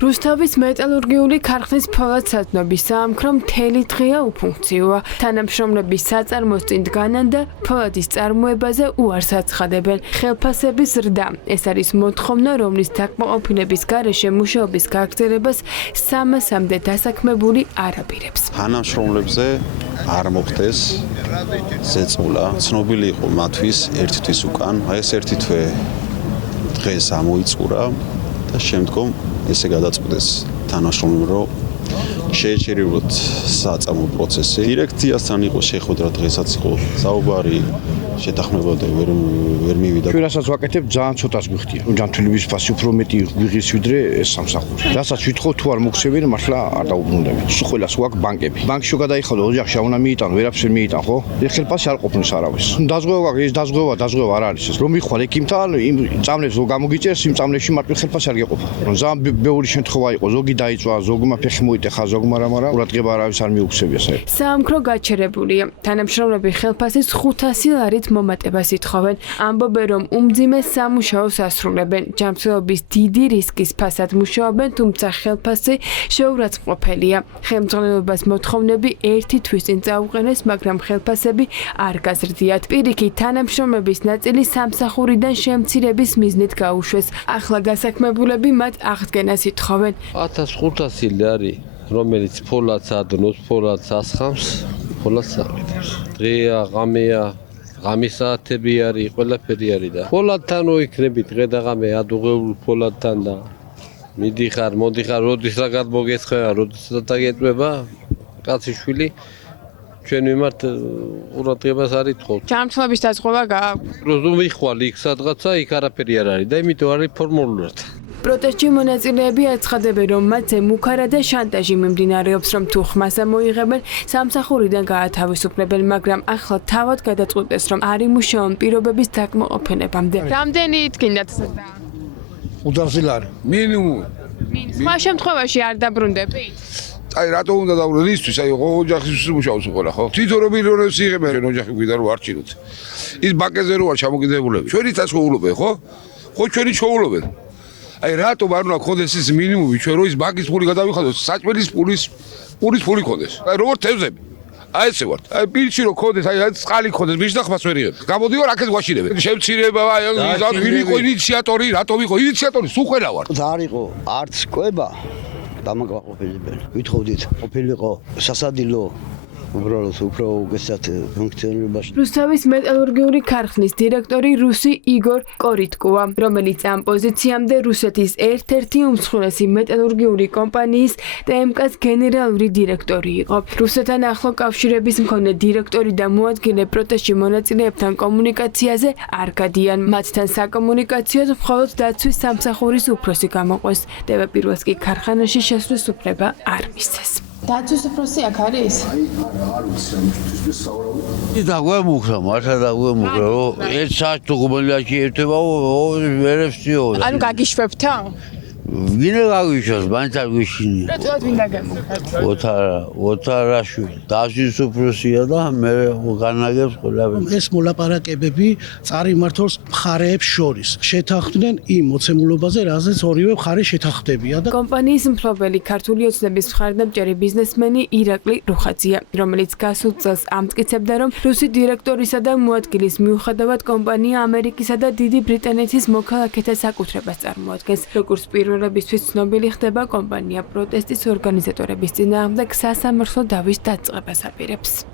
რუსთავის მეტალურგიული ქარხნის ფოლადსადნობის საამქრო მთელი დღეა უფუნქციოა. თანამშრომლების საწარმოს წინ დგანან და ფოლადის წარმოებაზე უარს აცხადებენ. ხელფასების ზრდა. ეს არის მოთხოვნა, რომლის დაკმაყოფილების გარეშე მუშაობის გაგრძელებას 300-მდე დასაქმებული არ აპირებს. თანამშრომლებზე არ მოხდეს ზეწოლა. ცნობილი იყო მათთვის ერთი თვის უკან, ეს ერთი თვე დღეს ამოიწურა და შემდგომ ესე გადაწყვეტეს თანამშრომლები, რომ შეეჩერებათ საწარმო პროცესი. დირექციასთან იყო შეხვედრა, დღესაც იყო საუბარი, შეთანხმება და ვერ მივიდა. ჩვენ რასაც ვაკეთებ, ძალიან ცოტას გვიხდია. ჯანმრთელობის ფასი უფრო მეტი ვიღის ვიდრე ეს სამსახური. რასაც ვითხოვ თუ არ მოგცევენ, მართლა არ დაუბრუნდებით. ყველას ვაქვს ბანკები. ბანკში გადაიხადო, ოჯახში უნდა მიიტანო, ვერაფერ მიიტან, ხო? ეს ხელფასი არ ყოფნის არავის. დაზღვევა გაქვს, ეს დაზღვევა არ არის ეს. რომ მიხვალ ეკიმთან, იმ წამლებს რო გამოგიჭერს, იმ წამლებში მარტივ ხელფასი არ გეყოფა. ძალიან ბევრი შემთხვევა იყო, ზოგი დაიწვა, ზოგმა ფეხი მოიტეხა, ზოგმა რა ყურადღება არავის არ მიუქცევია საერთოდ. საამქრო გაჩერებულია. თანამშრომლები ხელფასის 500 ლარით მომატებას ითხოვენ. ამბობენ, რომ უმძიმე სამუშაოს ასრულებენ. ჯანმრთელობის დიდი რისკის ფასად მუშაობენ, თუმცა ხელფასი შეურაცხმყოფელია. ხელმძღვანელობას მოთხოვნები ერთი თვის წინ წაუყენეს, მაგრამ ხელფასები არ გაზრდიათ. პირიქით, თანამშრომლების ნაწილი სამსახურიდან შემცირების მიზნით გაუშვეს. ახლა გასაქმებულები მათ აღდგენას ითხოვენ. 1500 ლარი, რომელიც ფოლადს ადნობს, ფოლადს ასხამს, ფოლადს აღიდებს. დღეა, ღამეა, ღამის საათები არის, ყველაფერი არის და ფოლადთან მოიქნები დღე და ღამე ადუღეულ ფოლადთან და მიდიხარ, მოდიხარ, როდის რაღაც მოგეცხება, როდის დაგეტყვება, კაციშვილი ჩვენ მიმართ ყურადღებას არ ითხოვთ. ჯანმრთელობის დაზღვევა გააქვს. რომ მიხვალ იქ სადღაცა, იქ არაფერი არ არის და იმიტომ არის ფორმულურად. პროტესტში მონაწილეები აცხადებენ, რომ მათზე მუქარა და შანტაჟი მიმდინარეობს, რომ თუ ხმასა მოიღებენ, სამსახურიდან გაათავისუფლებენ, მაგრამ ახლა თავად გადაწყვეტეს, რომ არ იმუშაონ პირობების დაკმაყოფილებამდე. რამდენი თქინდათ ზრდა? 500 ლარი. მინიმუმ. სხვა შემთხვევაში არ დაბრუნდებით? აი რატო უნდა დაბრუნდეთ ისთვის, აი ოჯახის მუშაობს ყველა, ხო? თვითონ რომ მილიონერს იღებენ, ოჯახი გვიდა რომ არ ჩინოთ. ის ბანკებზე რო არ ჩამოკიდებულები. ჩვენი წაცხოულობენ, ხო? ხო ჩვენი ჩოულობენ. აი რატომ არ უნდა გქონდეს ის მინიმუმი, ჩვენ რო ის ბანკის ფული გადავიხადოთ, საჭმელის პულის ფული გქონდეს. აი როგორ თევზები. აი ესე ვარ. აი პირში რო გქონდეს, აი წყალი გქონდეს, მის ნახმას ვერ იღებ. გამოდივარ აქეთ ვაშინებენ. შემცირება, აი ვინ იყო ინიციატორი, რატომ იყო ინიციატორი, სულ ყველა ვარ. არ იყო არც კვება დამაკმაყოფილებელი. ვითხოვდით, ყოფილიყო სასადილო უბრალოდ უფრო უგესად ფუნქციონირებაში. რუსთავის მეტალურგიული ქარხნის დირექტორი რუსი იგორ კორიტკოა, რომელიც ამ პოზიციამდე რუსეთის ერთ-ერთი უმსხვილესი მეტალურგიული კომპანიის TMK-ს გენერალური დირექტორი იყო. რუსეთთან ახლო კავშირების მქონე დირექტორი და მოადგილე პროტესტში მონაწილეებთან კომუნიკაციაზე არ გადიან. მათთან საკომუნიკაციოდ მხოლოდ დაცვის სამსახურის უფროსი გამოყვეს. ტევ-1-ს კი ქარხანაში შესვლის უფლება არ მისცეს. დაცვის უფროსი აქ არის? დაგვემუქრა, მართლა დაგვემუქრა, რომ ერთ საათს თუ გუმელიაში ერთებაო, ვერევსიო. ანუ გაგიშვებთა? ვინე გაგიშვებს, მაინც არ გვიშინია. რატომ ვინ დაგემუქრათ? ოთარაშვილი. დაცვის უფროსია და მე განაგებს ყველაფერს. ეს მოლაპარაკებები წარიმართოს მხარეებს შორის. შეთანხმდნენ იმ მოცემულობაზე, რაზეც ორივე მხარე შეთანხმდებია და კომპანიის მფლობელი ქართული ოცნების მხარდამჭერი ბიზნესმენი ირაკლი რუხაძია, რომელიც გასულ წელს ამტკიცებდა, რომ რუსი დირექტორისა და მოადგილის მიუხედავად კომპანია ამერიკისა და დიდი ბრიტანეთის მოქალაქეთა საკუთრებას წარმოადგენს. როგორც პირველებისთვის ცნობილი ხდება, კომპანია პროტესტის ორგანიზატორების წინააღმდეგ სასამართლო დავის დაწყებას აპირებს.